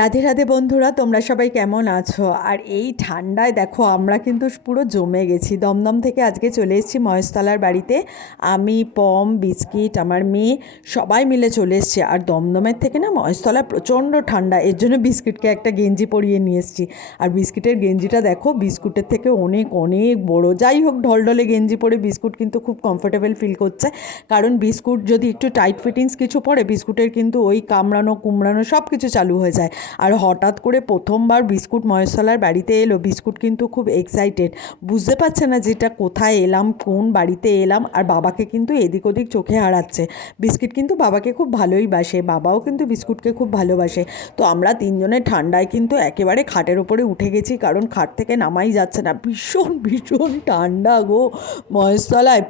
রাধে রাধে বন্ধুরা, তোমরা সবাই কেমন আছো? আর এই ঠান্ডায় দেখো আমরা কিন্তু পুরো জমে গেছি। দমদম থেকে আজকে চলে এসেছি মহেশতলার বাড়িতে। আমি, পম, বিস্কিট, আমার মেয়ে সবাই মিলে চলে এসেছি। আর দমদমের থেকে না মহেশতলা প্রচণ্ড ঠান্ডা, এর জন্য বিস্কিটকে একটা গেঞ্জি পরিয়ে নিয়ে এসেছি। আর বিস্কিটের গেঞ্জিটা দেখো বিস্কুটের থেকে অনেক অনেক বড়। যাই হোক, ঢলঢলে গেঞ্জি পরে বিস্কুট কিন্তু খুব কমফোর্টেবল ফিল করছে। কারণ বিস্কুট যদি একটু টাইট ফিটিংস কিছু পরে, বিস্কুটের কিন্তু ওই কামড়ানো কুমড়ানো সব কিছু চালু হয়ে যায়। আর হঠাৎ করে প্রথমবার বিস্কুট মহেশতলার বাড়িতে এলো। বিস্কুট কিন্তু খুব এক্সাইটেড, বুঝতে পারছে না যেটা কোথায় এলাম, কোন বাড়িতে এলাম। আর বাবাকে কিন্তু এদিক ওদিক চোখে হারাচ্ছে। বিস্কিট কিন্তু বাবাকে খুব ভালোই বাসে, বাবাও কিন্তু বিস্কুটকে খুব ভালোবাসে। তো আমরা তিনজনের ঠান্ডায় কিন্তু একেবারে খাটের ওপরে উঠে গেছি, কারণ খাট থেকে নামাই যাচ্ছে না, ভীষণ ভীষণ ঠান্ডা গো মহেশতলায়।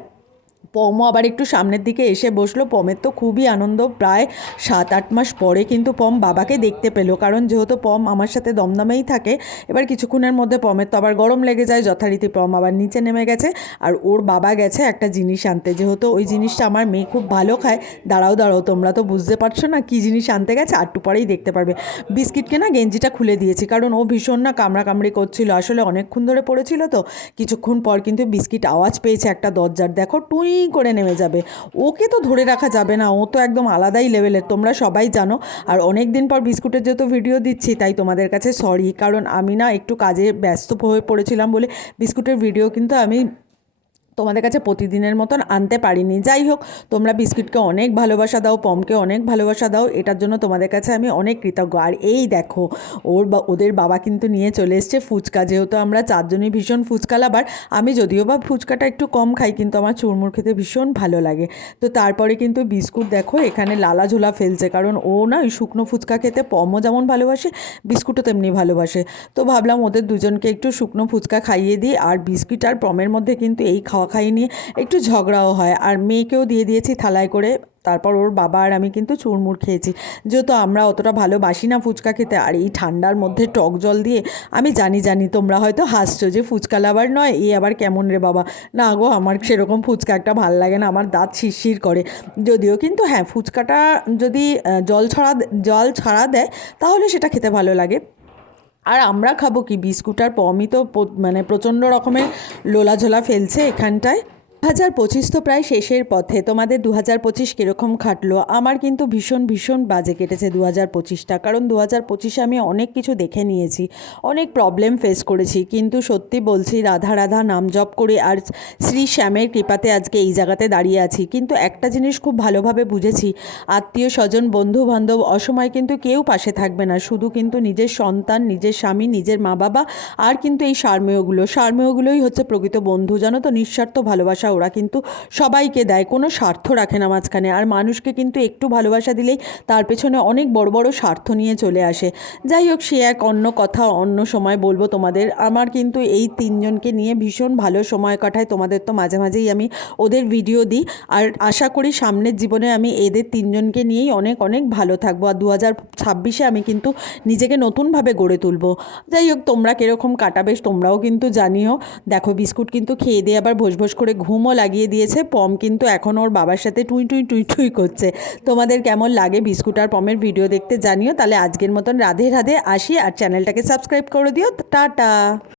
পমও আবার একটু সামনের দিকে এসে বসলো। পমের তো খুবই আনন্দ। প্রায় 7-8 মাস পরে কিন্তু পম বাবাকে দেখতে পেলো, কারণ যেহেতু পম আমার সাথে দমদমেই থাকে। এবার কিছুক্ষণের মধ্যে পমের তো আবার গরম লেগে যায়, যথারীতি পম আবার নিচে নেমে গেছে। আর ওর বাবা গেছে একটা জিনিস আনতে, যেহেতু ওই জিনিসটা আমার মেয়ে খুব ভালো খায়। দাঁড়াও দাঁড়াও, তোমরা তো বুঝতে পারছো না কী জিনিস আনতে গেছে, একটু পরেই দেখতে পারবে। বিস্কিটকে না গেঞ্জিটা খুলে দিয়েছি, কারণ ও ভীষণ না কামড়াকামড়ি করছিল, আসলে অনেকক্ষণ ধরে পড়েছিল। তো কিছুক্ষণ পর কিন্তু বিস্কিট আওয়াজ পেয়েছে একটা দরজার, দেখো টুই করে নেমে যাবে। ওকে তো ধরে রাখা যাবে না, ও তো একদম আলাদাই লেভেলের, তোমরা সবাই জানো। আর অনেক দিন পর বিস্কুটের যেহেতু ভিডিও দিচ্ছি, তাই তোমাদের কাছে সরি, কারণ আমি না একটু কাজে ব্যস্ত হয়ে পড়েছিলাম বলে বিস্কুটের ভিডিও কিন্তু আমি তোমাদের কাছে প্রতিদিনের মতন আনতে পারিনি। যাই হোক, তোমরা বিস্কিটকে অনেক ভালোবাসা দাও, পমকে অনেক ভালোবাসা দাও, এটার জন্য তোমাদের কাছে আমি অনেক কৃতজ্ঞ। আর এই দেখো, ওদের বাবা কিন্তু নিয়ে চলে এসছে ফুচকা। যেহেতু আমরা চারজনই ভীষণ ফুচকা লাভার, আমি যদিও বা ফুচকাটা একটু কম খাই, কিন্তু আমার চুরমুর খেতে ভীষণ ভালো লাগে। তো তারপরে কিন্তু বিস্কুট দেখো এখানে লালা ঝোলা ফেলছে, কারণ ও না ওই শুকনো ফুচকা খেতে পমও যেমন ভালোবাসে, বিস্কুটও তেমনি ভালোবাসে। তো ভাবলাম ওদের দুজনকে একটু শুকনো ফুচকা খাইয়ে দিই। আর বিস্কিট আর পমের মধ্যে কিন্তু এই খাওয়া খাইয়ে নিয়ে একটু ঝগড়াও হয়। আর মেয়েকেও দিয়ে দিয়েছি থালায় করে। তারপর ওর বাবা আর আমি কিন্তু চুরমুর খেয়েছি, যেহেতু আমরা অতটা ভালোবাসি না ফুচকা খেতে। আর এই ঠান্ডার মধ্যে টক জল দিয়ে, আমি জানি তোমরা হয়তো হাসছো যে ফুচকা লাভার নয়, এ আবার কেমন রে বাবা। না গো, আমার সেরকম ফুচকা একটা ভাল লাগে না, আমার দাঁত শিরশির করে। যদিও কিন্তু হ্যাঁ, ফুচকাটা যদি জল ছাড়া দেয় তাহলে সেটা খেতে ভালো লাগে। আর আমরা খাবো কি, বিস্কুট আর পমই তো মানে প্রচণ্ড রকমের লোলাঝোলা ফেলছে এখানটায়। 2025 তো প্রায় শেষের পথে। তোমাদের 2025 কীরকম খাটলো? আমার কিন্তু ভীষণ ভীষণ বাজে কেটেছে 2025টা, কারণ 2025-এ আমি অনেক কিছু দেখে নিয়েছি, অনেক প্রবলেম ফেস করেছি। কিন্তু সত্যি বলছি, রাধা রাধা নাম জপ করে আর শ্রী শ্যামের কৃপাতে আজকে এই জায়গাতে দাঁড়িয়ে আছি। কিন্তু একটা জিনিস খুব ভালোভাবে বুঝেছি, আত্মীয় স্বজন বন্ধু বান্ধব অসময় কিন্তু কেউ পাশে থাকবে না, শুধু কিন্তু নিজের সন্তান, নিজের স্বামী, নিজের মা বাবা, আর কিন্তু এই সারমেয়গুলোই হচ্ছে প্রকৃত বন্ধু, জানো তো। নিঃস্বার্থ ভালোবাসা ওরা কিন্তু সবাইকে দেয়, কোনো স্বার্থ রাখে না মাঝখানে। আর মানুষকে কিন্তু একটু ভালোবাসা দিলেই তার পেছনে অনেক বড় বড় স্বার্থ নিয়ে চলে আসে। যাই হোক, সে এক অন্য কথা, অন্য সময় বলবো তোমাদের। আমার কিন্তু এই তিনজনকে নিয়ে ভীষণ ভালো সময় কাটায়। তোমাদের তো মাঝে মাঝেই আমি ওদের ভিডিও দিই। আর আশা করি সামনের জীবনে আমি এদের তিনজনকে নিয়েই অনেক অনেক ভালো থাকবো। আর 2026-এ আমি কিন্তু নিজেকে নতুনভাবে গড়ে তুলবো। যাই হোক, তোমরা কীরকম কাটাবে তোমরাও কিন্তু জানিও। দেখো, বিস্কুট কিন্তু খেয়ে দিয়ে আবার ভোজ করে ঘুমও লাগিয়ে দিয়েছে। পম কিন্তু এখন ওর বাবার সাথে টুই টুই টুই টুই করছে। তোমাদের কেমন লাগে বিস্কুট আর পমের ভিডিও দেখতে জানিও। তাহলে আজকের মতন রাধে রাধে আসি, আর চ্যানেলটাকে সাবস্ক্রাইব করে দিও। টাটা।